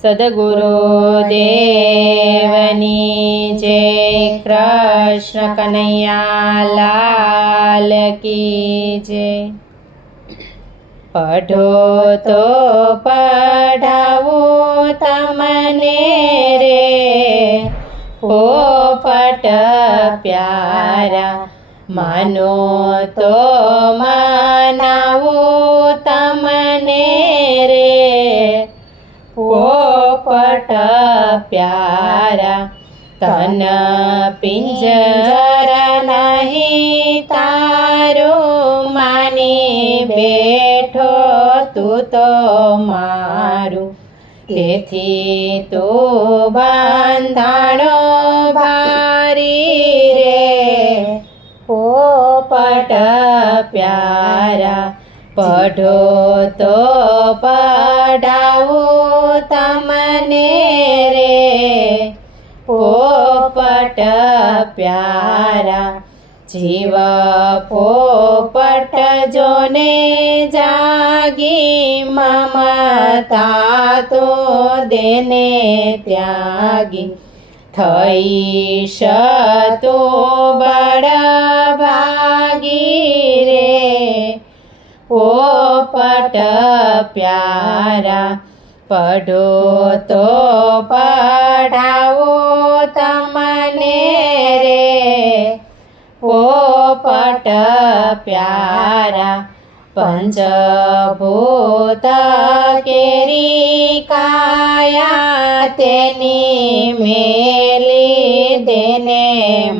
સદગુરુદેવની જય. કૃષ્ણ કનૈયા લાલ કી જય. પઢો તો પઢાવું તમને રે પોપટ પ્યારા, માનો તો મનાવું તમને રે પોપટ પ્યારા. તન પિંજર નહીં તારું માની બેઠો તું તો મારું, તેથી તું બાંધાણો ભારી રે પોપટ પ્યારા. પઢો તો પઢાવું તમને રે પોપટ પ્યારા. જીવ પોપટ જોને જાગી, મમતા તો દેને ત્યાગી, થઈશ તો બળ ભાગી રે પોપટ પ્યારા. પઢો તો પઢાવો તમને રે પોપટ પ્યારા. પંચભૂત કેરી કાયા, તેની મેલી દેને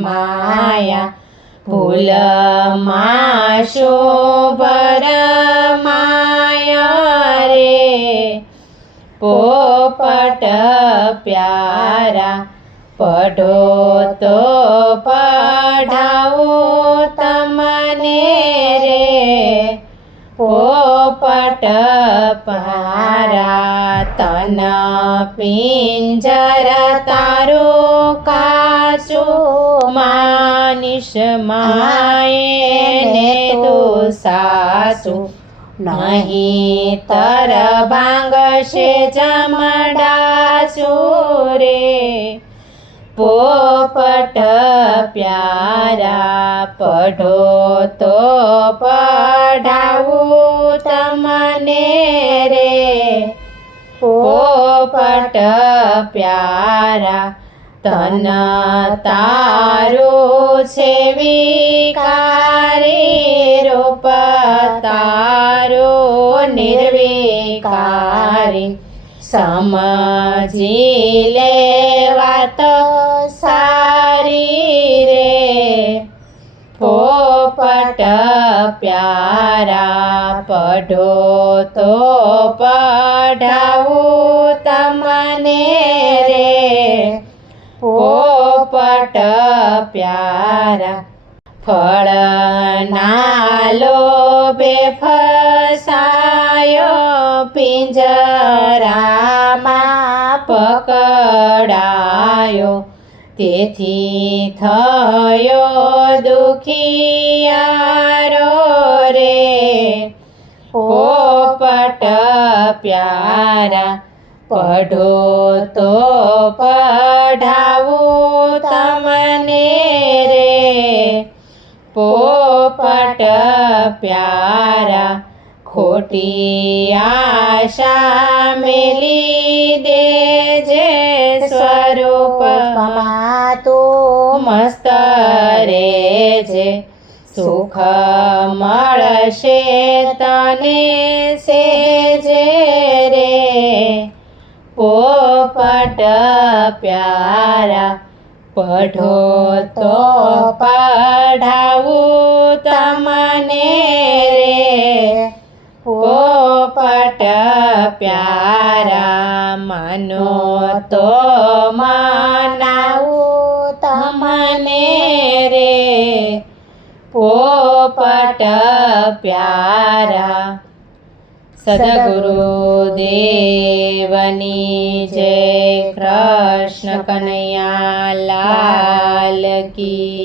માયા, ભૂલમાં શું ભરમાયા રે પોપટ પ્યારા. પઢો તો પઢાવું તમને રે પોપટ પ્યારા. તન પિંજર તારું કાચું, માનીશ માએ ને તું સાચું, નહીં તર ભાંગશે જમડાચું રે પોપટ પ્યારા. પઢો તો પઢાવું તમને રે પોપટ પ્યારા. તન તારું છે વિકારી, રૂપ તારું નિર્વિકારી, સમજી લે વાત સારી રે પોપટ પ્યારા. પઢો તો પઢાવું તમને રે પોપટ પ્યારા. ફળ ના લોભે ફસાયો, પિંજરામાં પકડાયો, તેથી થયો દુખિયારો રે પોપટ પ્યારા. પઢો તો પઢાવું તમને રે પોપટ પ્યારા. ખોટી આશા મેલી દેજે, સ્વરૂપમાં તું મસ્ત રેજે, સુખ મળશે તને સેજે રે પોપટ પ્યારા. પઢો તો પઢાવું તમને રે પોપટ પ્યારા. માનો તો મનાવું તમને રે પોપટ પ્યારા. સદગુરુદેવની જય. કૃષ્ણ કનૈયા લાલ કી